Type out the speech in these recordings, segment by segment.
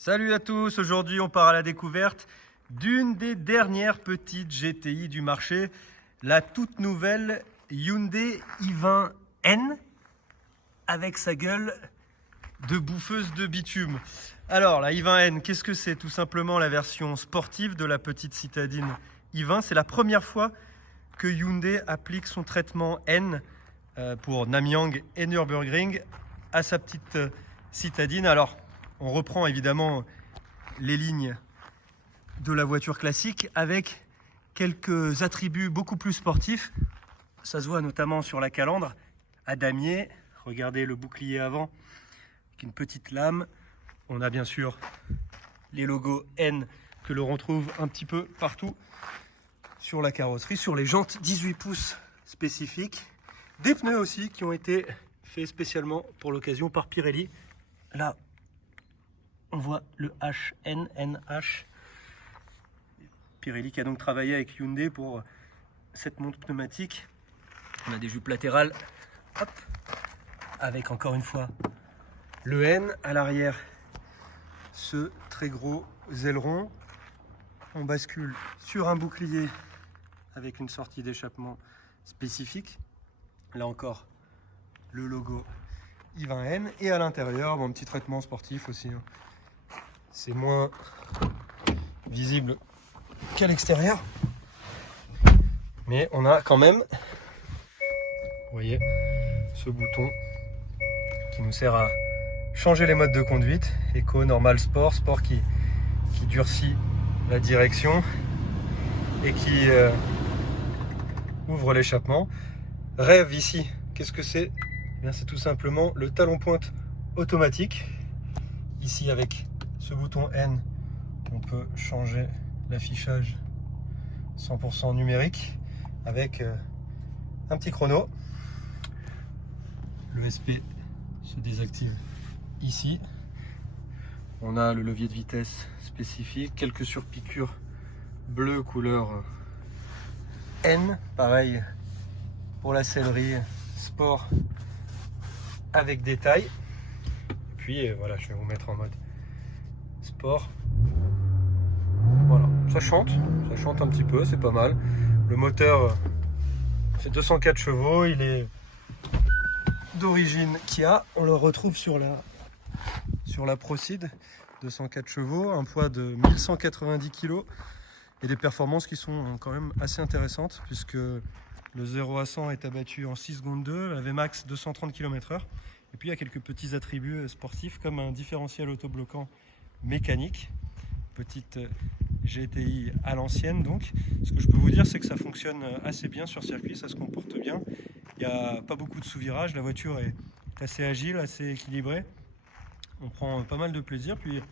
Salut à tous, aujourd'hui on part à la découverte d'une des dernières petites GTI du marché, la toute nouvelle Hyundai i20N avec sa gueule de bouffeuse de bitume. Alors la i20N, qu'est-ce que c'est? Tout simplement la version sportive de la petite citadine i20. C'est la première fois que Hyundai applique son traitement N pour Namyang et Nürburgring à sa petite citadine. Alors on reprend évidemment les lignes de la voiture classique avec quelques attributs beaucoup plus sportifs. Ça se voit notamment sur la calandre à damier. Regardez le bouclier avant avec une petite lame. On a bien sûr les logos N que l'on retrouve un petit peu partout sur la carrosserie, sur les jantes 18 pouces spécifiques. Des pneus aussi qui ont été faits spécialement pour l'occasion par Pirelli. Là, on voit le HNNH. Pirelli qui a donc travaillé avec Hyundai pour cette montre pneumatique. On a des jupes latérales, hop, avec encore une fois le N à l'arrière, ce très gros aileron. On bascule sur un bouclier avec une sortie d'échappement spécifique. Là encore, le logo i20N. Et à l'intérieur, bon, petit traitement sportif aussi. C'est moins visible qu'à l'extérieur. Mais on a quand même, vous voyez, ce bouton qui nous sert à changer les modes de conduite. Eco, normal, sport. Sport qui durcit la direction et qui ouvre l'échappement. Rêve ici, qu'est-ce que c'est? Eh bien, c'est tout simplement le talon pointe automatique. Ici, avec ce bouton N, on peut changer l'affichage 100% numérique avec un petit chrono. Le SP se désactive ici. On a le levier de vitesse spécifique, quelques surpiqûres bleues couleur N, pareil pour la sellerie sport avec détail. Et puis voilà, je vais vous mettre en mode sport. Voilà, ça chante un petit peu, c'est pas mal. Le moteur fait 204 chevaux, il est d'origine Kia. On le retrouve sur la Proceed, 204 chevaux, un poids de 1190 kg et des performances qui sont quand même assez intéressantes puisque le 0 à 100 est abattu en 6 secondes 2, la VMAX 230 km/h. Et puis il y a quelques petits attributs sportifs comme un différentiel autobloquant mécanique, petite GTI à l'ancienne donc. Ce que je peux vous dire, c'est que ça fonctionne assez bien sur circuit, ça se comporte bien. Il n'y a pas beaucoup de sous-virage, la voiture est assez agile, assez équilibrée. On prend pas mal de plaisir, puis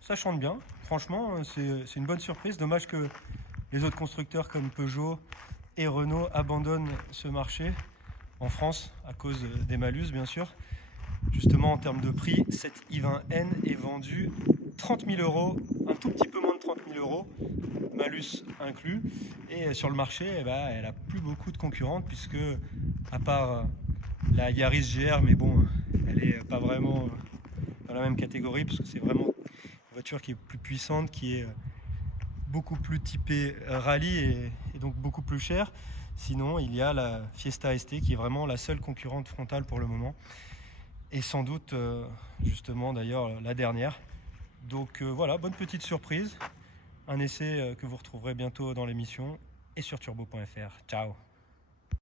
ça chante bien. Franchement, c'est une bonne surprise. Dommage que les autres constructeurs comme Peugeot et Renault abandonnent ce marché en France à cause des malus, bien sûr. Justement, en termes de prix, cette i20N est vendue 30 000 €, un tout petit peu moins de 30 000 €, malus inclus. Et sur le marché, elle n'a plus beaucoup de concurrentes puisque, à part la Yaris GR, mais bon, elle n'est pas vraiment dans la même catégorie parce que c'est vraiment une voiture qui est plus puissante, qui est beaucoup plus typée rallye et donc beaucoup plus chère. Sinon, il y a la Fiesta ST qui est vraiment la seule concurrente frontale pour le moment. Et sans doute, justement, d'ailleurs, la dernière. Donc voilà, bonne petite surprise. Un essai que vous retrouverez bientôt dans l'émission et sur turbo.fr. Ciao!